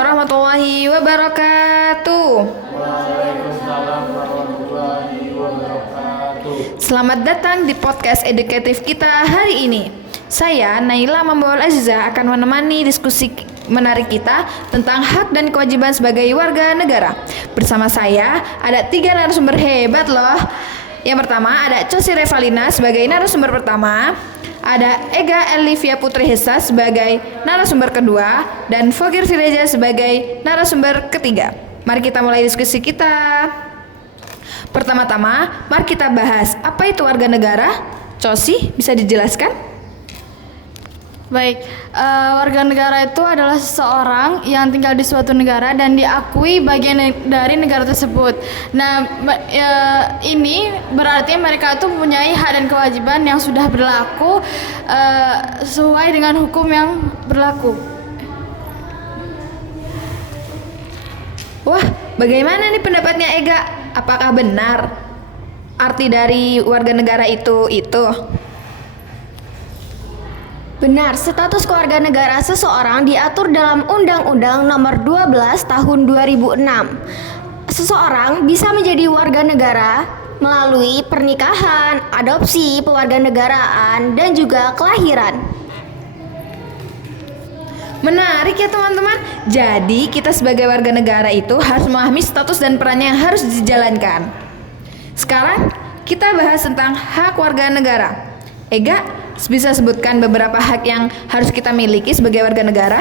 warahmatullahi wabarakatuh. Waalaikumsalam warahmatullahi wabarakatuh. Selamat datang di podcast edukatif kita hari ini. Saya Naila Mambawal Aziza akan menemani diskusi menarik kita tentang hak dan kewajiban sebagai warga negara. Bersama saya ada 3 narasumber hebat loh. Yang pertama ada Cosi Revalina sebagai narasumber pertama, ada Ega Elivia Putri Hesa sebagai narasumber kedua, dan Fogir Fireja sebagai narasumber ketiga. Mari kita mulai diskusi kita. Pertama-tama, mari kita bahas apa itu warga negara. Cosi, bisa dijelaskan? Baik, warga negara itu adalah seseorang yang tinggal di suatu negara dan diakui bagian dari negara tersebut. Nah, ini berarti mereka itu mempunyai hak dan kewajiban yang sudah berlaku sesuai dengan hukum yang berlaku. Wah, bagaimana nih pendapatnya Ega? Apakah benar arti dari warga negara itu? Benar, status keluarga negara seseorang diatur dalam Undang-Undang Nomor 12 Tahun 2006. Seseorang bisa menjadi warga negara melalui pernikahan, adopsi, pewarganegaraan, dan juga kelahiran. Menarik ya teman-teman. Jadi kita sebagai warga negara itu harus memahami status dan perannya yang harus dijalankan. Sekarang kita bahas tentang hak warga negara. Ega, bisa sebutkan beberapa hak yang harus kita miliki sebagai warga negara?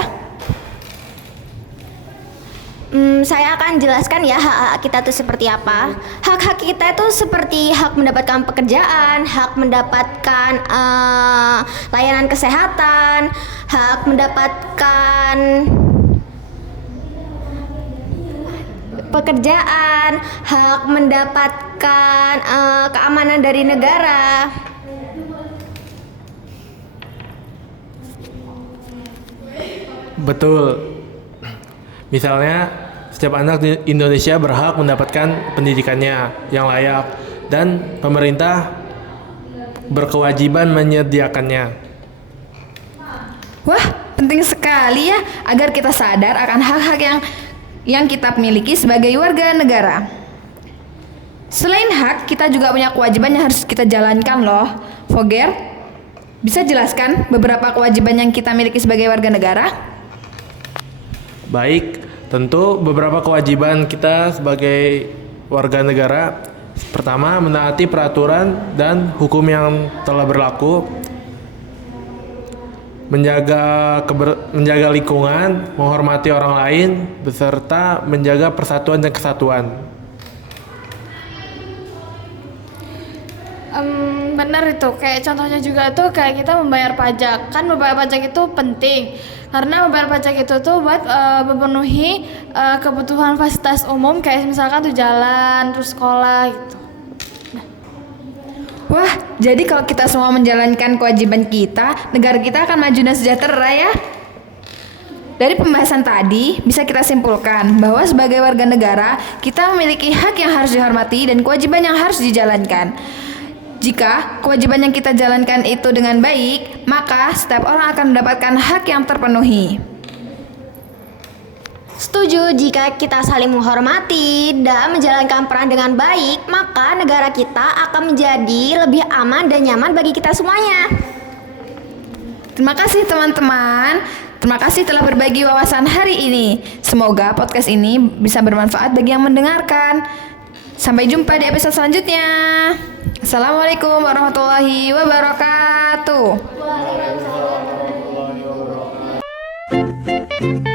Saya akan jelaskan ya hak-hak kita itu seperti apa. Hak-hak kita itu seperti hak mendapatkan pekerjaan, hak mendapatkan layanan kesehatan, hak mendapatkan pekerjaan, hak mendapatkan keamanan dari negara. Betul. Misalnya, setiap anak di Indonesia berhak mendapatkan pendidikannya yang layak dan pemerintah berkewajiban menyediakannya. Wah, penting sekali ya agar kita sadar akan hak-hak yang kita miliki sebagai warga negara. Selain hak, kita juga punya kewajiban yang harus kita jalankan loh. Foger, bisa jelaskan beberapa kewajiban yang kita miliki sebagai warga negara? Baik, tentu beberapa kewajiban kita sebagai warga negara. Pertama, menaati peraturan dan hukum yang telah berlaku, menjaga lingkungan, menghormati orang lain, beserta menjaga persatuan dan kesatuan. Benar itu, kayak contohnya juga tuh kayak kita membayar pajak. Kan membayar pajak itu penting karena membayar pajak itu tuh buat memenuhi kebutuhan fasilitas umum kayak misalkan tuh jalan, terus sekolah gitu. Wah, jadi kalau kita semua menjalankan kewajiban kita, negara kita akan maju dan sejahtera ya. Dari pembahasan tadi, bisa kita simpulkan bahwa sebagai warga negara, kita memiliki hak yang harus dihormati dan kewajiban yang harus dijalankan. Jika kewajiban yang kita jalankan itu dengan baik, maka setiap orang akan mendapatkan hak yang terpenuhi. Setuju, jika kita saling menghormati dan menjalankan peran dengan baik, maka negara kita akan menjadi lebih aman dan nyaman bagi kita semuanya. Terima kasih teman-teman. Terima kasih telah berbagi wawasan hari ini. Semoga podcast ini bisa bermanfaat bagi yang mendengarkan. Sampai jumpa di episode selanjutnya. Assalamualaikum warahmatullahi wabarakatuh. Waalaikumsalam warahmatullahi wabarakatuh.